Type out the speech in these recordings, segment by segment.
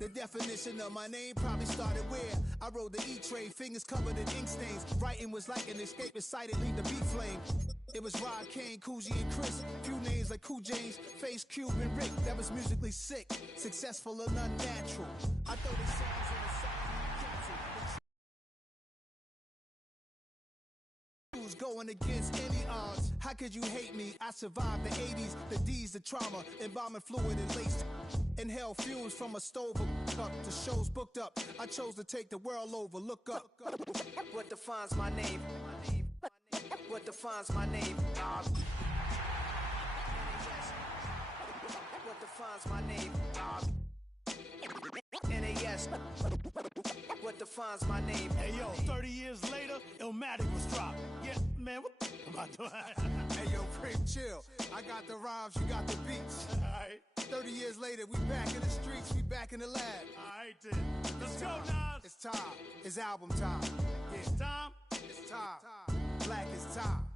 The definition of my name probably started where I rode the E-train, fingers covered in ink stains. Writing was like an escape, excited, leave the beat flame. It was Rod, Kane, Coogee, and Chris. Few names like Cool James, Face, Cube, and Rick. That was musically sick, successful and unnatural. I throw the songs in the side. Going against any odds. How could you hate me? I survived the 80s, the D's, the trauma, embalming fluid and laced. Inhale fumes from a stove up to shows booked up. I chose to take the world over. Look up. What defines my name? What defines my name? What defines my name? NAS. What defines my name? Hey yo, 30 years later, Illmatic was dropped. Yeah, man, what the am I doing? Hey yo, Prim, chill. I got the rhymes, you got the beats. Alright. 30 years later, we back in the streets, we back in the lab. Alright then. Let's go, Nas. It's time. It's album time. Yeah. It's time. It's time. Black is time.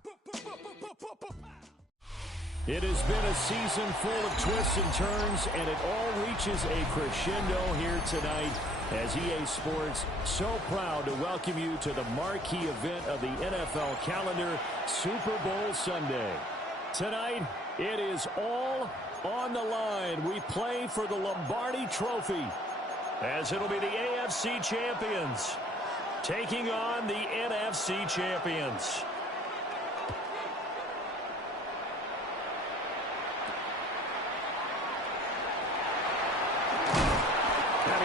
It has been a season full of twists and turns, and it all reaches a crescendo here tonight as EA Sports so proud to welcome you to the marquee event of the NFL calendar, Super Bowl Sunday. Tonight, it is all on the line. We play for the Lombardi Trophy, as it'll be the AFC champions taking on the NFC champions.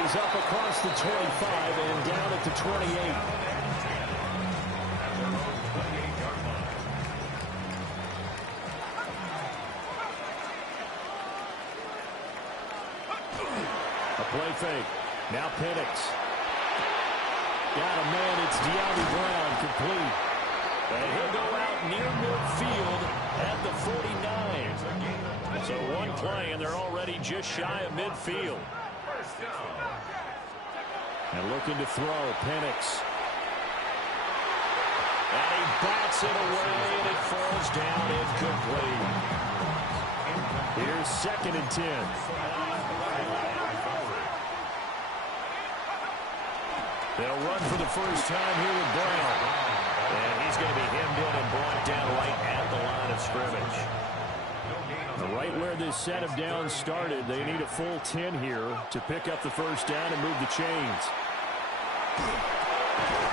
He's up across the 25 and down at the 28. A play fake. Now Penix. Got a man. It's De'Ami Brown complete. And he'll go out near midfield at the 49. So one play and they're already just shy of midfield. And looking to throw, Penix. And he bats it away, and it falls down incomplete. Here's 2nd and 10. They'll run for the first time here with Brown. And he's going to be hemmed in and brought down right at the line of scrimmage. Right where this set of downs started, they need a full 10 here to pick up the first down and move the chains.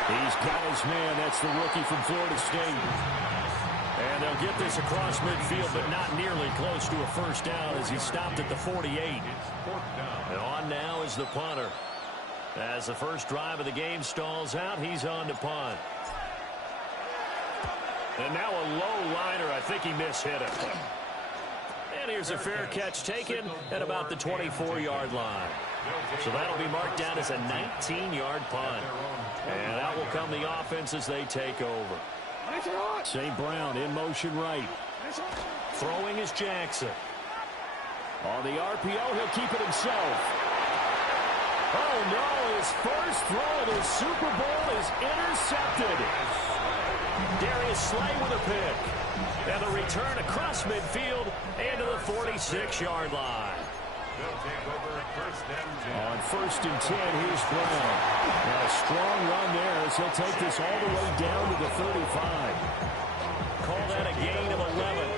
He's got his man. That's the rookie from Florida State. And they'll get this across midfield, but not nearly close to a first down as he stopped at the 48. And on now is the punter. As the first drive of the game stalls out, he's on to punt. And now a low liner. I think he mishit it. And here's a fair catch taken at about the 24-yard line. So that'll be marked down as a 19-yard punt. And out will come the offense as they take over. St. Brown in motion right. Throwing is Jackson. On the RPO, he'll keep it himself. Oh, no, his first throw of the Super Bowl is intercepted. Darius Slay with a pick. And the return across midfield and to the 46-yard line. On 1st and 10, here's Brown. Now a strong run there as he'll take this all the way down to the 35. Call that a gain of 11.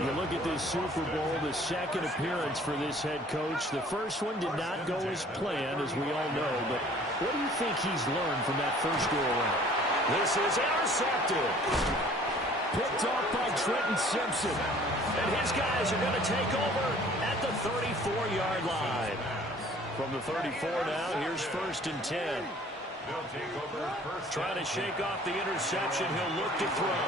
You look at this Super Bowl, the second appearance for this head coach. The first one did not go as planned, as we all know. But what do you think he's learned from that first go-around? This is intercepted. Picked off by Trenton Simpson. And his guys are going to take over at the 34-yard line. From the 34 now, here's 1st and 10. Trying to shake off the interception. He'll look to throw.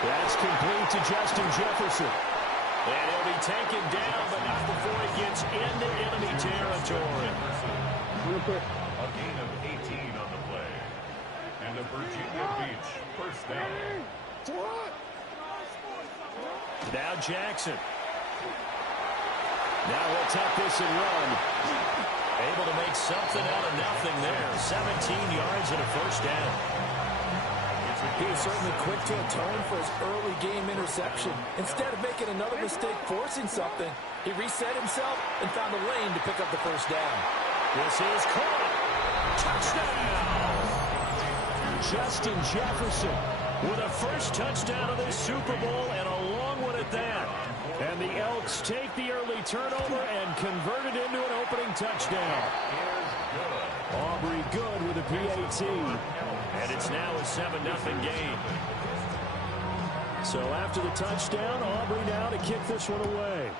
That's complete to Justin Jefferson. And he'll be taken down, but not before he gets into enemy territory. A gain of 18 on the play. And a Virginia Beach first down. Now Jackson. Now he'll tuck this and run. Able to make something out of nothing there. 17 yards and a first down. He was certainly quick to atone for his early game interception. Instead of making another mistake forcing something, he reset himself and found a lane to pick up the first down. This is caught. Touchdown! Justin Jefferson with a first touchdown of this Super Bowl, and a long one at that. And the Elks take the early turnover and convert it into an opening touchdown. Aubrey good with a PAT. And it's now a 7-0 game. So after the touchdown, Aubrey now to kick this one away.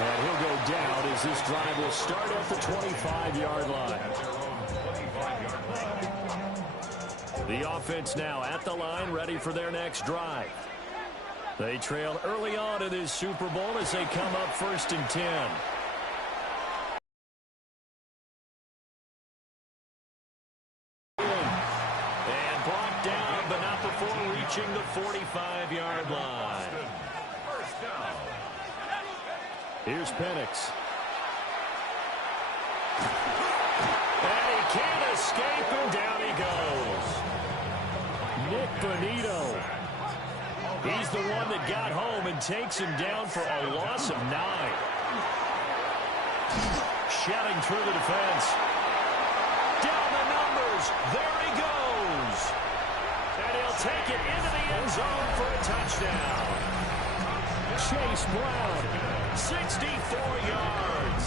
And he'll go down as this drive will start at the 25-yard line. The offense now at the line, ready for their next drive. They trail early on in this Super Bowl as they come up 1st and 10. And brought down, but not before reaching the 45-yard line. Here's Penix. And he can't escape, and down he goes. Nick Bonito. He's the one that got home and takes him down for a loss of 9. Shedding through the defense. Down the numbers. There he goes. And he'll take it into the end zone for a touchdown. Chase Brown, 64 yards.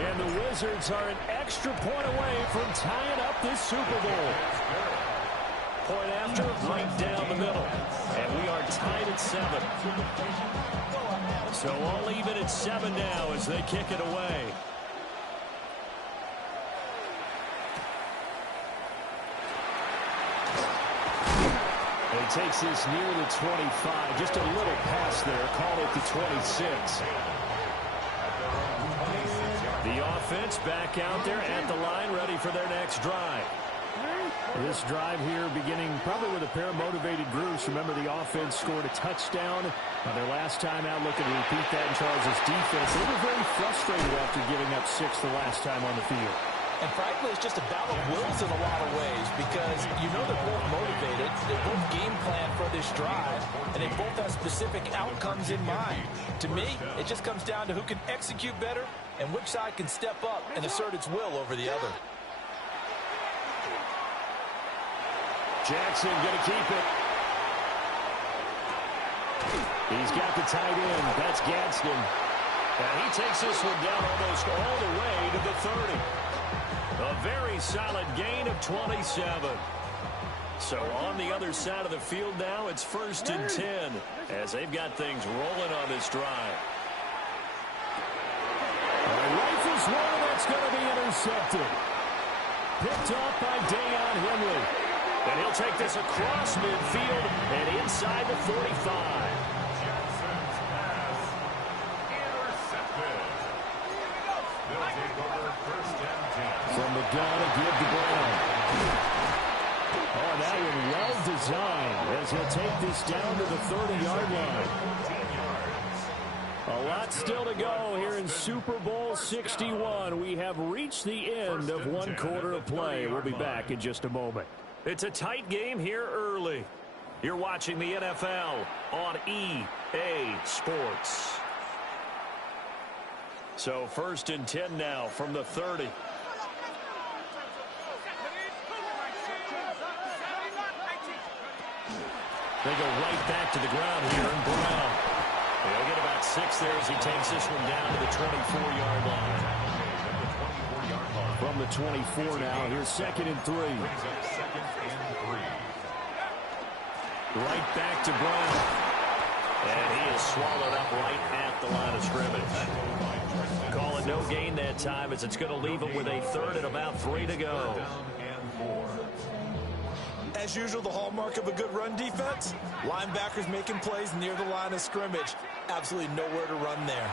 And the Wizards are an extra point away from tying up this Super Bowl. Point after, right down the middle. And we are tied at 7. So all even at 7 now as they kick it away. He takes this near the 25. Just a little pass there. Call it the 26. The offense back out there at the line, ready for their next drive. This drive here beginning probably with a pair of motivated groups. Remember, the offense scored a touchdown on their last time out. Looking to repeat that in Charles' defense. They were very frustrated after giving up 6 the last time on the field. And frankly, it's just a battle of wills in a lot of ways because you know they're both motivated. They both game plan for this drive, and they both have specific outcomes in mind. To me, it just comes down to who can execute better and which side can step up and assert its will over the other. Jackson going to keep it. He's got the tight end. That's Gadsden. And he takes this one down almost all the way to the 30. A very solid gain of 27. So on the other side of the field now, it's 1st and 10 as they've got things rolling on this drive. Rifles one that's going to be intercepted. Picked off by Deion Henry. And he'll take this across midfield and inside the 45. From the gun, a give to Brown. Oh, that one well designed as he'll take this down to the 30-yard line. A lot still to go here in Super Bowl 61. We have reached the end of one quarter of play. We'll be back in just a moment. It's a tight game here early. You're watching the NFL on EA Sports. So 1st and 10 now from the 30. They go right back to the ground here, and Brown. They'll get about 6 there as he takes this one down to the 24-yard line. From the 24 now, here's 2nd and 3. Right back to Brown. And he is swallowed up right at the line of scrimmage. Call it no gain that time as it's going to leave him with a 3rd and about 3 to go. As usual, the hallmark of a good run defense, linebackers making plays near the line of scrimmage. Absolutely nowhere to run there.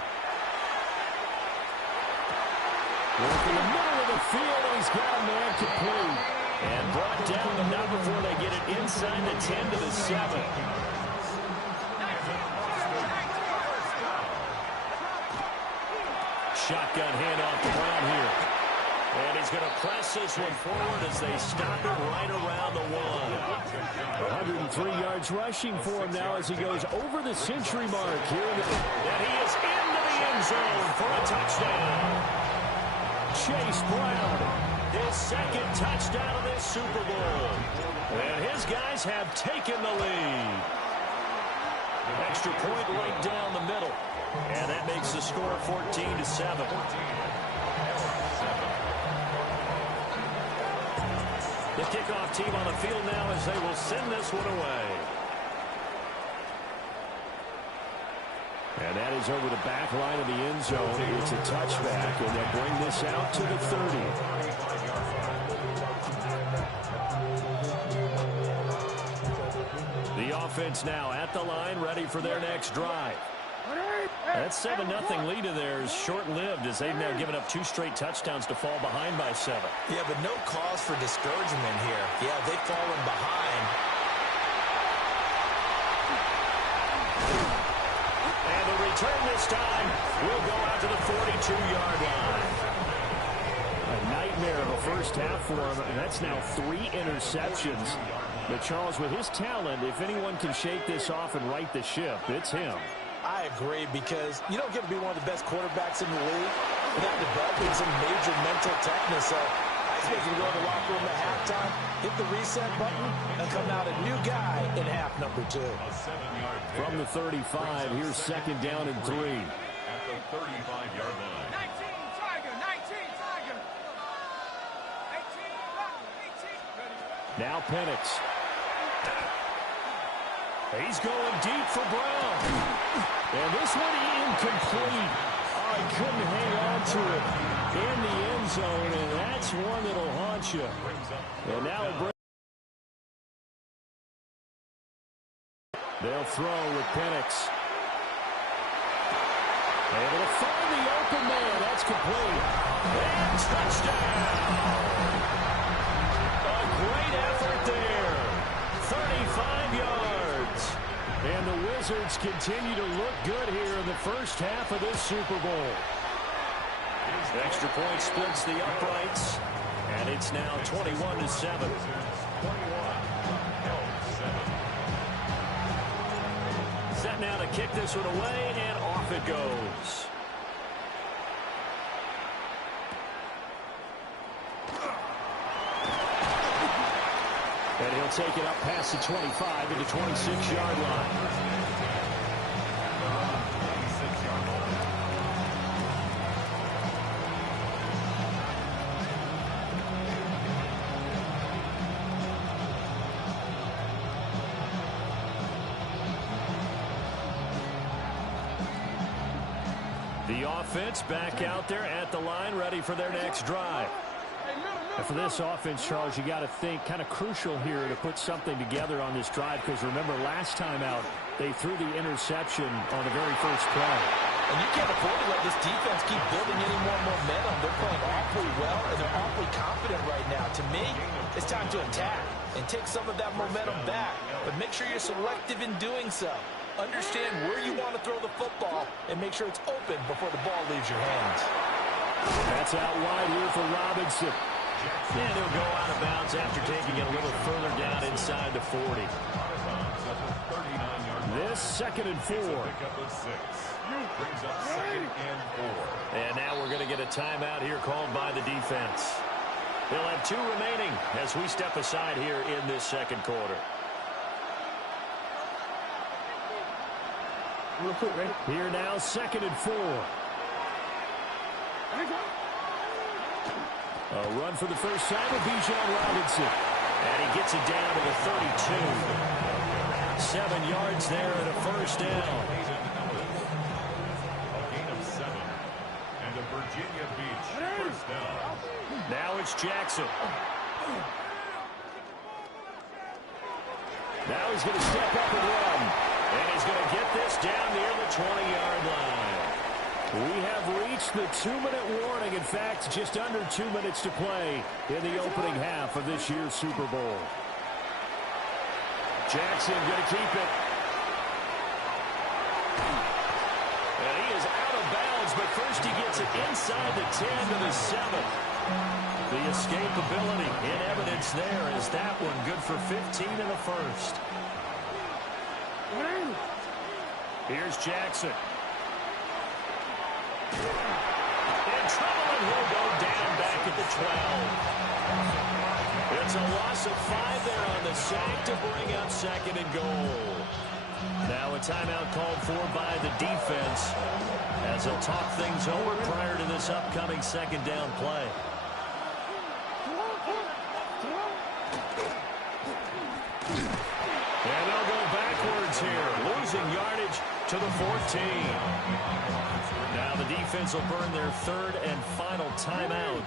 Working the middle of the field, and he's got a man complete. And brought down the number before they get it inside the 10 to the 7. shotgun handoff to Brown here. And he's going to press this one forward as they stop it right around the 1. 103 yards rushing for him now as he goes over the century mark here. And he is into the end zone for a touchdown. Chase Brown, his second touchdown of this Super Bowl. And his guys have taken the lead. Extra point right down the middle. And that makes the score 14-7. The kickoff team on the field now as they will send this one away. and that is over the back line of the end zone. It's a touchback, and they'll bring this out to the 30. The offense now at the line, ready for their next drive. That 7-0 lead of theirs short-lived as they've now given up 2 straight touchdowns to fall behind by 7. Yeah, but no cause for discouragement here. Yeah, they've fallen behind. And the return this time will go out to the 42-yard line. A nightmare of a first half for him, and that's now 3 interceptions. But Charles, with his talent, if anyone can shake this off and right the ship, it's him. I agree, because you don't get to be one of the best quarterbacks in the league without developing some major mental toughness. So I expect him to go in the locker room at halftime, hit the reset button, and come out a new guy in half number 2. From the 35, here's second down and 3. At the 35-yard line. 19, Tiger, 19, Tiger. 18, 18. Now Penix. He's going deep for Brown. And this one incomplete. Oh, he couldn't hang on to it in the end zone, and that's one that'll haunt you. And now they'll throw with Penix. Able to find the open man. That's complete. And touchdown. A great effort there. 35 yards. And the Wizards continue to look good here in the first half of this Super Bowl. Extra point splits the uprights. And it's now 21-7. Set now to kick this one away, and off it goes. And he'll take it up past the 25 to the 26-yard line. The offense back out there at the line, ready for their next drive. And for this offense, Charles, you got to think kind of crucial here to put something together on this drive, because remember, last time out, they threw the interception on the very first play. And you can't afford to let this defense keep building any more momentum. They're playing awfully well, and they're awfully confident right now. To me, it's time to attack and take some of that momentum back. But make sure you're selective in doing so. Understand where you want to throw the football and make sure it's open before the ball leaves your hands. That's out wide here for Robinson. And he'll go out of bounds after taking it a little further down inside the 40. This 2nd and 4. And now we're going to get a timeout here called by the defense. They'll have 2 remaining as we step aside here in this second quarter. Here now, 2nd and 4. A run for the first time with Bijan Robinson. And he gets it down to the 32. 7 yards there and a first down. A gain of 7. And a Virginia Beach first down. Now it's Jackson. Now he's going to step up and run. And he's going to get this down near the 20-yard line. We have reached the 2-minute warning. In fact, just under 2 minutes to play in the opening half of this year's Super Bowl. Jackson going to keep it. And he is out of bounds bounds, but first he gets it inside the 10 to the 7. The escapability in evidence there as that one good for 15 in the first. Here's Jackson. In trouble, and he'll go down back at the 12. It's a loss of 5 there on the sack to bring up second and goal. Now a timeout called for by the defense as they'll talk things over prior to this upcoming second down play. And they'll go backwards here, losing yardage to the 14. Now the defense will burn their third and final timeout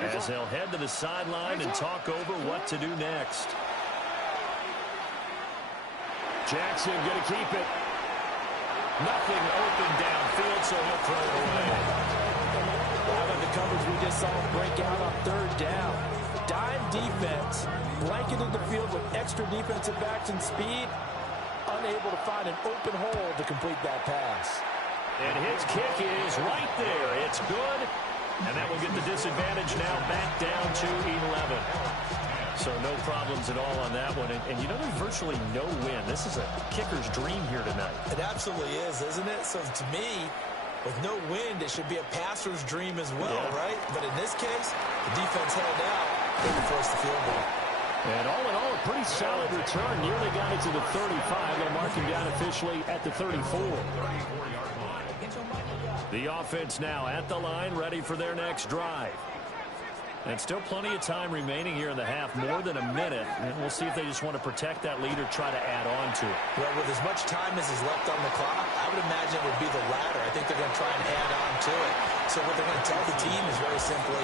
as they'll head to the sideline and talk over what to do next. Jackson going to keep it. Nothing open downfield, so he'll throw it away. Out of the coverage we just saw break out on third down. Dime defense, blanketed the field with extra defensive backs and speed, unable to find an open hole to complete that pass. And his kick is right there. It's good, and that will get the disadvantage now back down to 11. So no problems at all on that one. And you know, there's virtually no win. This is a kicker's dream here tonight. It absolutely is, isn't it? So to me, with no wind, it should be a passer's dream as well, right? But in this case, the defense held out and forced the field goal. And all in all, a pretty solid return. Nearly got it to the 35. They'll mark him down officially at the 34. The offense now at the line, ready for their next drive. And still plenty of time remaining here in the half, more than a minute. And we'll see if they just want to protect that lead or try to add on to it. Well, with as much time as is left on the clock, I would imagine it would be the latter. I think they're going to try and add on to it. So what they're going to tell the team is very simply,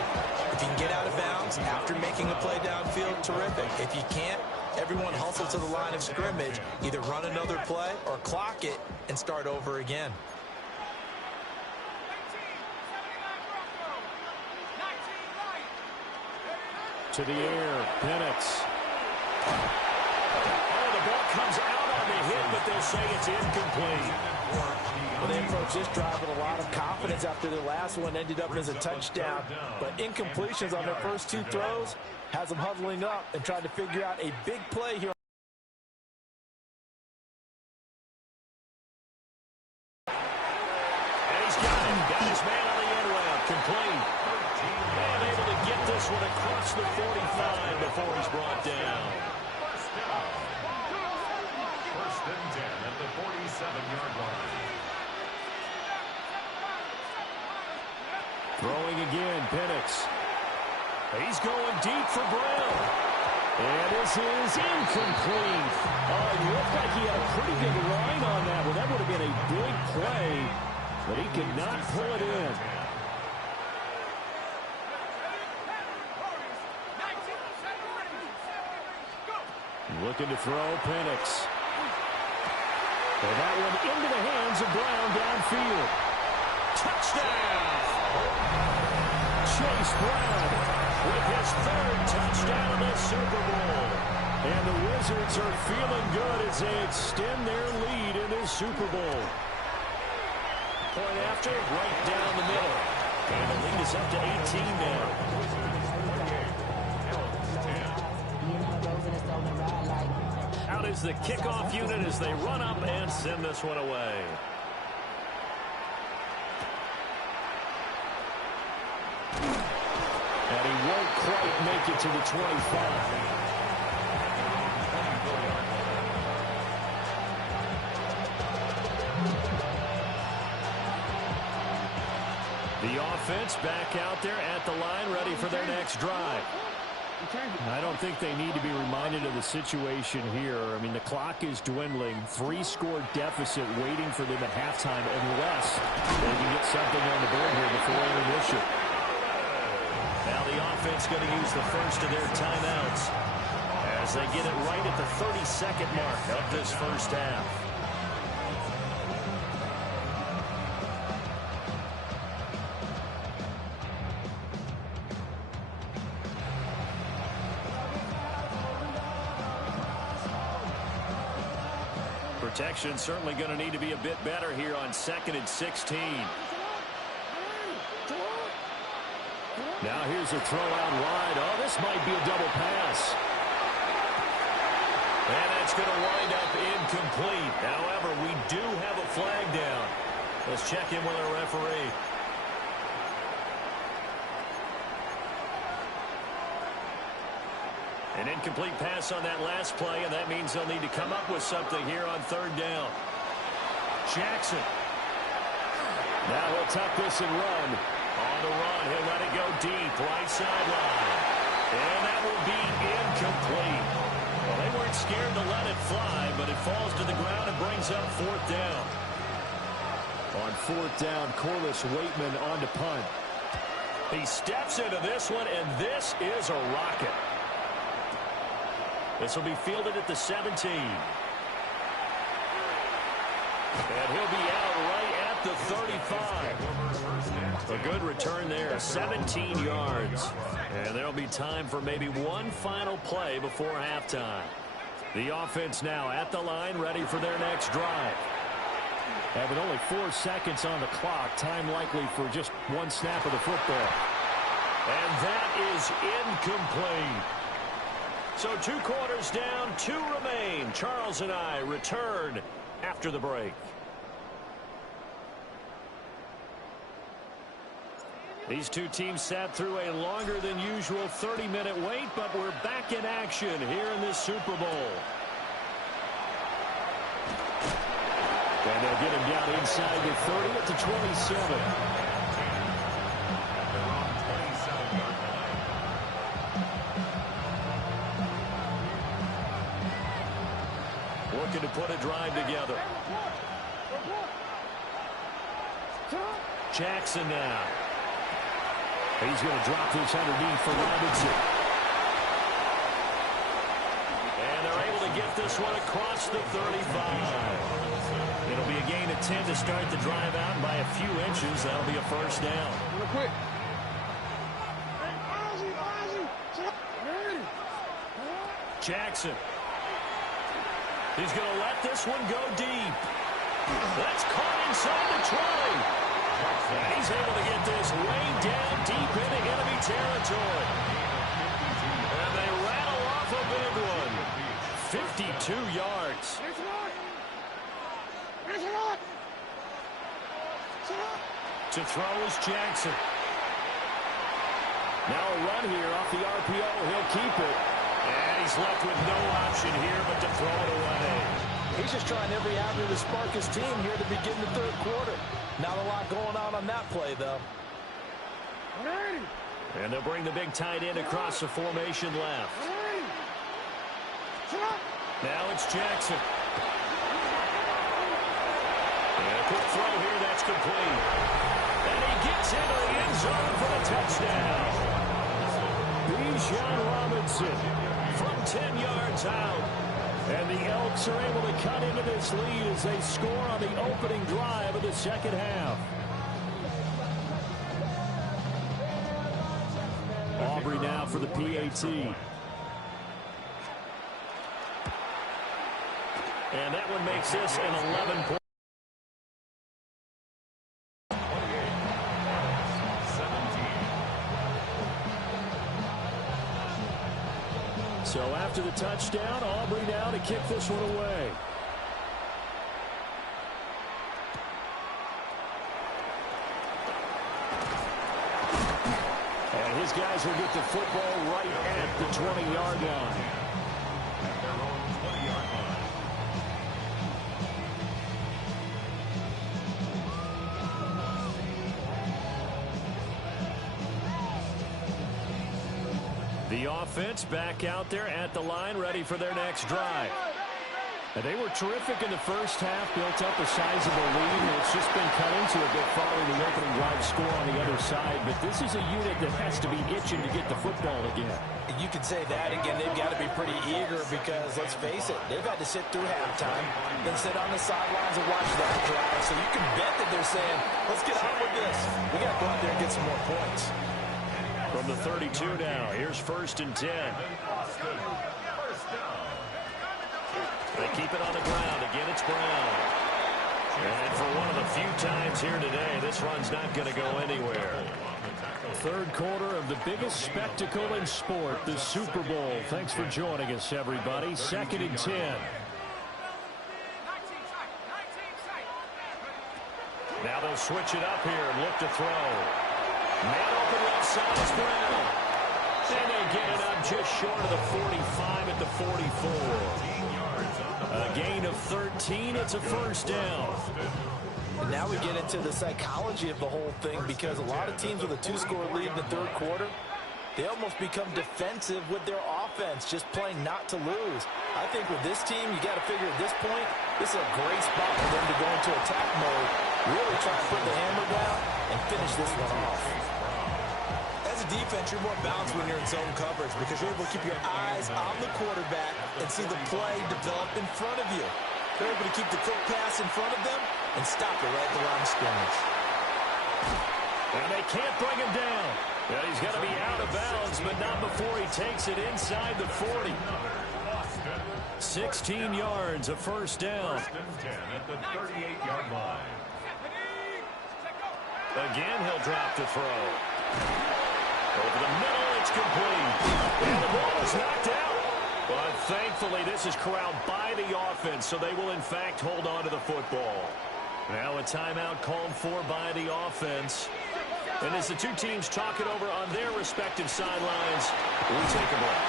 if you can get out of bounds after making a play downfield, terrific. If you can't, everyone hustle to the line of scrimmage, either run another play or clock it and start over again. To the air, Penix. Oh, the ball comes out on the hit, but they'll say it's incomplete. Well, they approached this drive with a lot of confidence after their last one ended up as a touchdown. But incompletions on their first two throws has them huddling up and trying to figure out a big play here. And he's got him. Got his man on the end route. Complete. And able to get this one across the 45 before he's brought down. First and 10 at the 47-yard line. Throwing again, Penix. He's going deep for Brown. And this is incomplete. Oh, it looked like he had a pretty good line on that one. That would have been a big play, but he could not pull it in. Looking to throw, Penix. And that one into the hands of Brown downfield. Touchdown! Chase Brown With his third touchdown in the Super Bowl. And the Wizards are feeling good as they extend their lead in this Super Bowl. Point after, right down the middle. And the lead is up to 18 now. Out is the kickoff unit as they run up and send this one away. And he won't quite make it to the 25. The offense back out there at the line, ready for their next drive. I don't think they need to be reminded of the situation here. I mean, the clock is dwindling. 3-score deficit waiting for them at halftime unless they can get something on the board here before intermission. Now the offense going to use the first of their timeouts as they get it right at the 30-second mark of this first half. Protection certainly going to need to be a bit better here on 2nd and 16. Now here's a throw out wide. Oh, this might be a double pass. And that's going to wind up incomplete. However, we do have a flag down. Let's check in with our referee. An incomplete pass on that last play, and that means they'll need to come up with something here on third down. Jackson. Now he'll tuck this and run. On the run, he'll let it go deep, right sideline. And that will be incomplete. Well, they weren't scared to let it fly, but it falls to the ground and brings up fourth down. On fourth down, Corliss Waitman on to punt. He steps into this one, and this is a rocket. This will be fielded at the 17. And he'll be out right at the 35. A good return there, 17 yards. And there'll be time for maybe one final play before halftime. The offense now at the line, ready for their next drive. Having only 4 seconds on the clock, time likely for just one snap of the football. And that is incomplete. So 2 quarters down, 2 remain. Charles and I return after the break. These two teams sat through a longer than usual 30-minute wait, but we're back in action here in this Super Bowl. And they'll get him down inside the 30 at the 27. Looking to put a drive together. Jackson now. He's going to drop this underneath for Robinson. And they're able to get this one across the 35. It'll be a gain of 10 to start the drive out, and by a few inches, that'll be a first down. Real quick. Jackson. He's going to let this one go deep. That's caught inside the 20. And he's able to get this way down deep into enemy territory. And they rattle off a big one. 52 yards. To throw is Jackson. Now a run here off the RPO. He'll keep it. And he's left with no option here but to throw it away. He's just trying every avenue to spark his team here to begin the third quarter. Not a lot going on that play, though. And they'll bring the big tight end across the formation left. Now it's Jackson. And a quick throw here, that's complete. And he gets into the end zone for the touchdown. Bijan Robinson from 10 yards out. And the Elks are able to cut into this lead as they score on the opening drive of the second half. Aubrey now for the PAT. And that one makes this an 11-point. So after the touchdown, Aubrey now to kick this one away. And his guys will get the football right at the 20-yard line. At their own 20-yard line. The offense back out there at the line, ready for their next drive. And they were terrific in the first half, built up a sizable lead, and it's just been cut into a bit following the opening drive score on the other side. But this is a unit that has to be itching to get the football again. You can say that again. They've got to be pretty eager because, let's face it, they've had to sit through halftime, then sit on the sidelines and watch that drive. So you can bet that they're saying, let's get on with this. We got to go out there and get some more points. From the 32 now, here's 1st and 10. They keep it on the ground. Again, it's Brown. And for one of the few times here today, this run's not going to go anywhere. Third quarter of the biggest spectacle in sport, the Super Bowl. Thanks for joining us, everybody. 2nd and 10. Now they'll switch it up here and look to throw. Man open left side is Brown. And they get it up just short of the 45 at the 44. A gain of 13. It's a first down. And now we get into the psychology of the whole thing, because a lot of teams with a 2-score lead in the third quarter, they almost become defensive with their offense, just playing not to lose. I think with this team, you got to figure at this point, this is a great spot for them to go into attack mode, really try to put the hammer down and finish this one off. As a defense, you're more balanced when you're in zone coverage because you're able to keep your eyes on the quarterback and see the play develop in front of you. They're able to keep the quick pass in front of them and stop it right at the line of scrimmage. And they can't bring him down. Yeah, he's going to be out of bounds, but not before he takes it inside the 40. 16 yards, a first down. First and 10 at the 38-yard line. Again, he'll drop to throw. Over the middle, it's complete. And the ball is knocked out. But thankfully, this is corralled by the offense, so they will, in fact, hold on to the football. Now a timeout called for by the offense. And as the two teams talk it over on their respective sidelines, we take a break.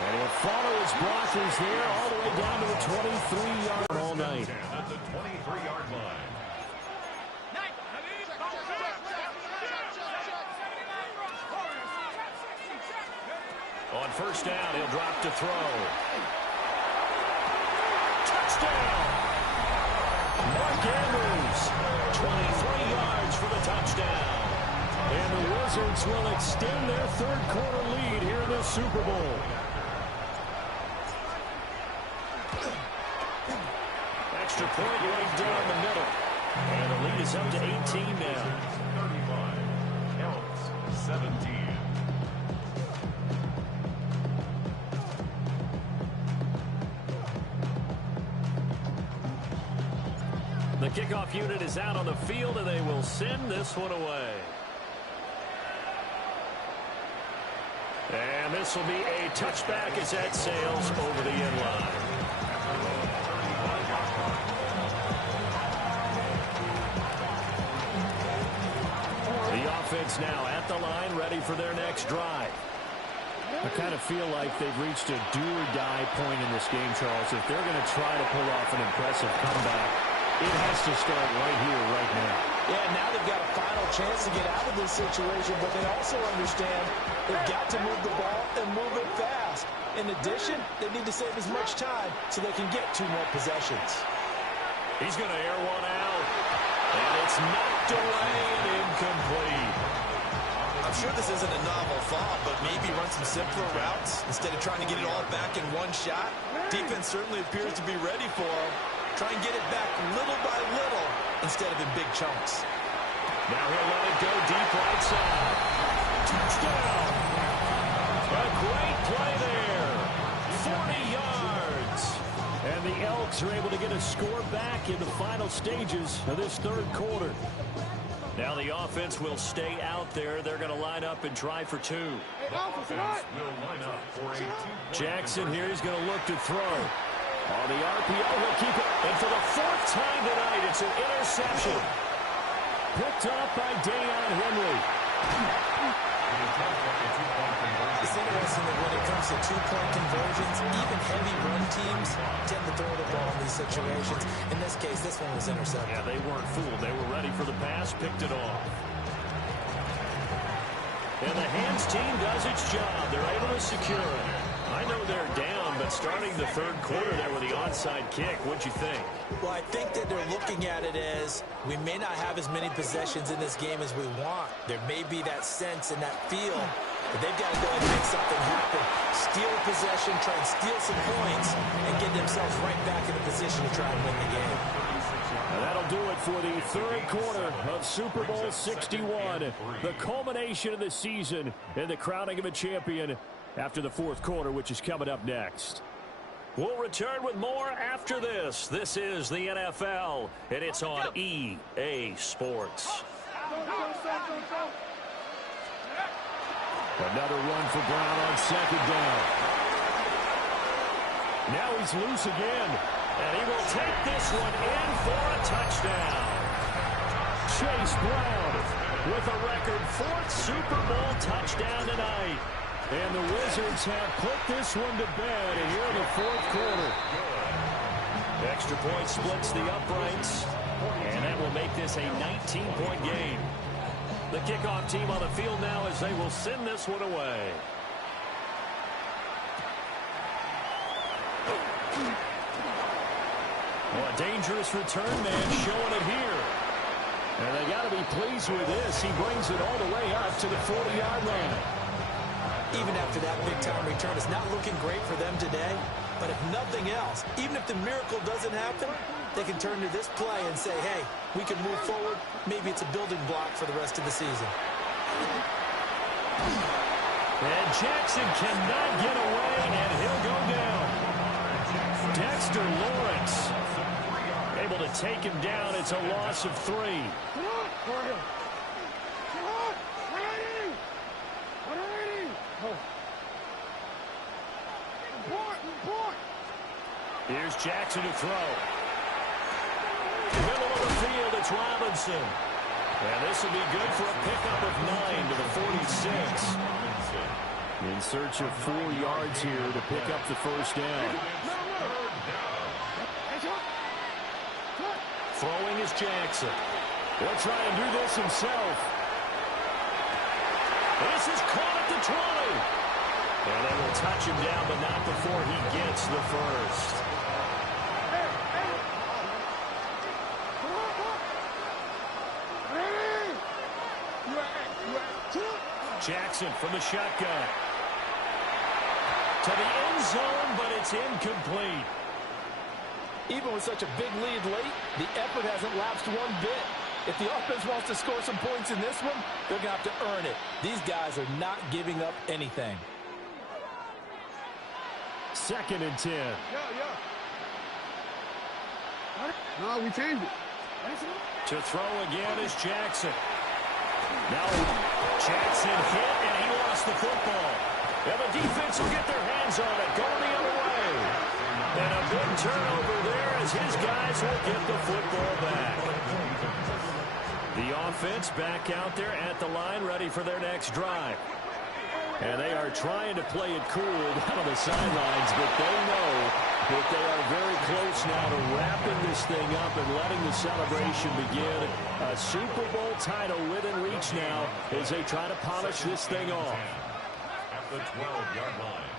And he'll follow his blockers there all the way down to the 23-yard all night. At the 23-yard line. On first down, he'll drop to throw. Touchdown! Mark Andrews, 23 yards for the touchdown. And the Wizards will extend their third quarter lead here in the Super Bowl. Extra point right down the middle. And the lead is up to 18 now. 35. Elks, 17. The kickoff unit is out on the field, and they will send this one away. And this will be a touchback as that sails over the end line. The offense now at the line, ready for their next drive. I kind of feel like they've reached a do-or-die point in this game, Charles. If they're going to try to pull off an impressive comeback, it has to start right here, right now. Yeah, now they've got a final chance to get out of this situation, but they also understand they've got to move the ball and move it fast. In addition, they need to save as much time so they can get 2 more possessions. He's going to air one out, and it's knocked away and incomplete. I'm sure this isn't a novel thought, but maybe run some simpler routes instead of trying to get it all back in one shot. Defense certainly appears to be ready for him. Try and get it back little by little instead of in big chunks. Now he'll let it go deep right side. Touchdown! A great play there. 40 yards. And the Elks are able to get a score back in the final stages of this third quarter. Now the offense will stay out there. They're going to line up and try for 2. Jackson here is going to look to throw. On the RPO, he'll keep it. And for the 4th time tonight, it's an interception. Picked up by Deion Henry. It's interesting that when it comes to 2-point conversions, even heavy run teams tend to throw the ball in these situations. In this case, this one was intercepted. Yeah, they weren't fooled. They were ready for the pass, picked it off. And the hands team does its job. They're able to secure it. I know they're down, but starting the third quarter there with the onside kick, what'd you think? Well, I think that they're looking at it as we may not have as many possessions in this game as we want. There may be that sense and that feel, but they've got to go ahead and make something happen. Steal a possession, try and steal some points, and get themselves right back in a position to try and win the game. And that'll do it for the third quarter of Super Bowl 61, the culmination of the season and the crowning of a champion after the fourth quarter, which is coming up next. We'll return with more after this. This is the NFL, and it's on EA Sports. Another run for Brown on second down. Now he's loose again. And he will take this one in for a touchdown. Chase Brown with a record 4th Super Bowl touchdown tonight. And the Wizards have put this one to bed here in the 4th quarter. Extra point splits the uprights. And that will make this a 19-point game. The kickoff team on the field now as they will send this one away. Well, a dangerous return man showing it here. And they got to be pleased with this. He brings it all the way up to the 40-yard line. Even after that big-time return, it's not looking great for them today. But if nothing else, even if the miracle doesn't happen, they can turn to this play and say, hey, we can move forward. Maybe it's a building block for the rest of the season. And Jackson cannot get away, and he'll go down. Dexter Lawrence able to take him down. It's a loss of 3. Here's Jackson to throw. Middle of the field, it's Robinson. And this will be good for a pickup of 9 to the 46. In search of 4 yards here to pick up the first down. Throwing is Jackson. He'll try and do this himself. This is caught at the 20. And they will touch him down, but not before he gets the first. Jackson from the shotgun. To the end zone, but it's incomplete. Even with such a big lead late, the effort hasn't lapsed one bit. If the offense wants to score some points in this one, they're going to have to earn it. These guys are not giving up anything. 2nd and 10. No, we changed it. To throw again is Jackson. Now Jackson hit, and he lost the football. And the defense will get their hands on it, going the other way. And a big turnover there as his guys will get the football back. The offense back out there at the line, ready for their next drive. And they are trying to play it cool down on the sidelines, but they know that they are very close now to wrapping this thing up and letting the celebration begin. A Super Bowl title within reach now as they try to polish this thing off. At the 12-yard line.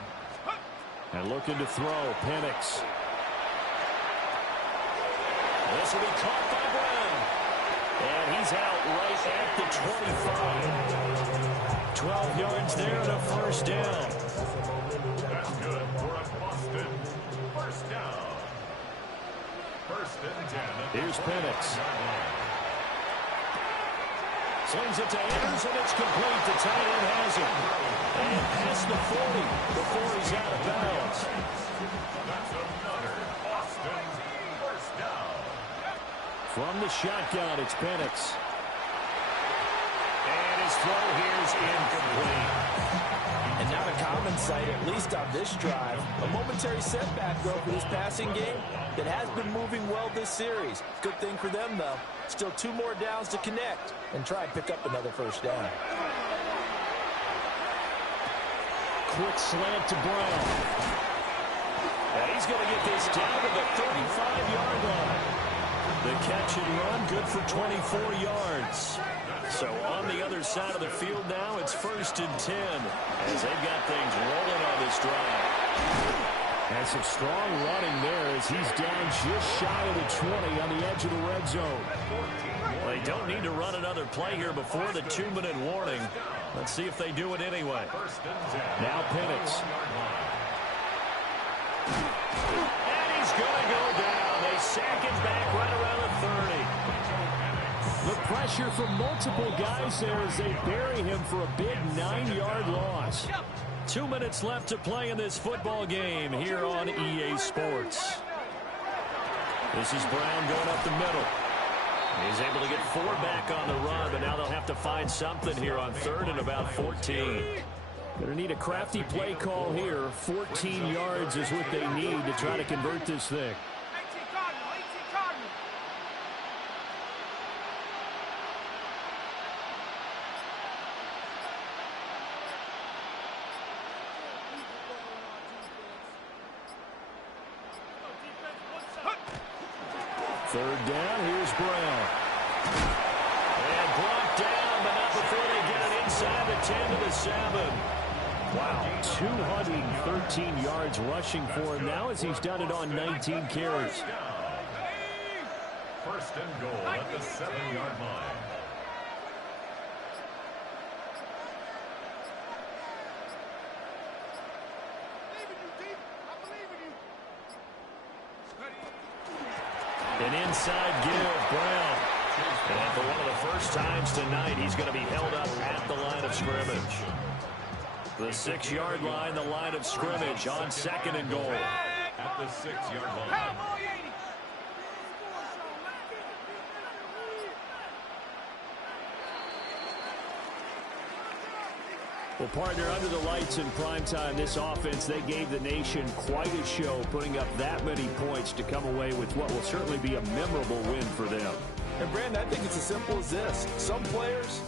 And looking to throw, Penix. This will be caught by Brown. And he's out right at the 25. 12 yards there and a first down. That's good for a Boston first down. 1st and 10. Here's Penix. Slings it to Andrews, and it's complete. The tight end has it. And past the 40 before he's out of bounds. That's another Boston first down. From the shotgun, it's Penix. And his throw here's incomplete. And not a common sight, at least on this drive. A momentary setback, though, for this passing game that has been moving well this series. Good thing for them, though. Still 2 more downs to connect and try and pick up another first down. Quick slant to Brown. And he's going to get this down to the 35-yard line. The catch and run, good for 24 yards. So on the other side of the field now, it's 1st and 10 as they've got things rolling on this drive. And some strong running there as he's down just shy of the 20 on the edge of the red zone. Well, they don't need to run another play here before the 2-minute warning. Let's see if they do it anyway. Now Penix. And he's going to go down. They sack him back right around the 30. The pressure from multiple guys there as they bury him for a big 9-yard loss. 2 minutes left to play in this football game here on EA Sports. This is Brown going up the middle. He's able to get 4 back on the run, but now they'll have to find something here on 3rd and about 14. Going to need a crafty play call here. 14 yards is what they need to try to convert this thing. 18 Cardinal, 18 Cardinal. Third down, here's Brown. And brought down, but not before they get it inside the 10 to the 7. Wow, 213 yards rushing for him now as he's done it on 19 carries. First and goal at the 7-yard line. An inside give, Brown. And for one of the first times tonight, he's going to be held up at the line of scrimmage. The 6-yard line, the line of scrimmage on 2nd and goal. At the 6-yard line. Well, partner, under the lights in primetime, this offense, they gave the nation quite a show, putting up that many points to come away with what will certainly be a memorable win for them. And, Brandon, I think it's as simple as this. Some players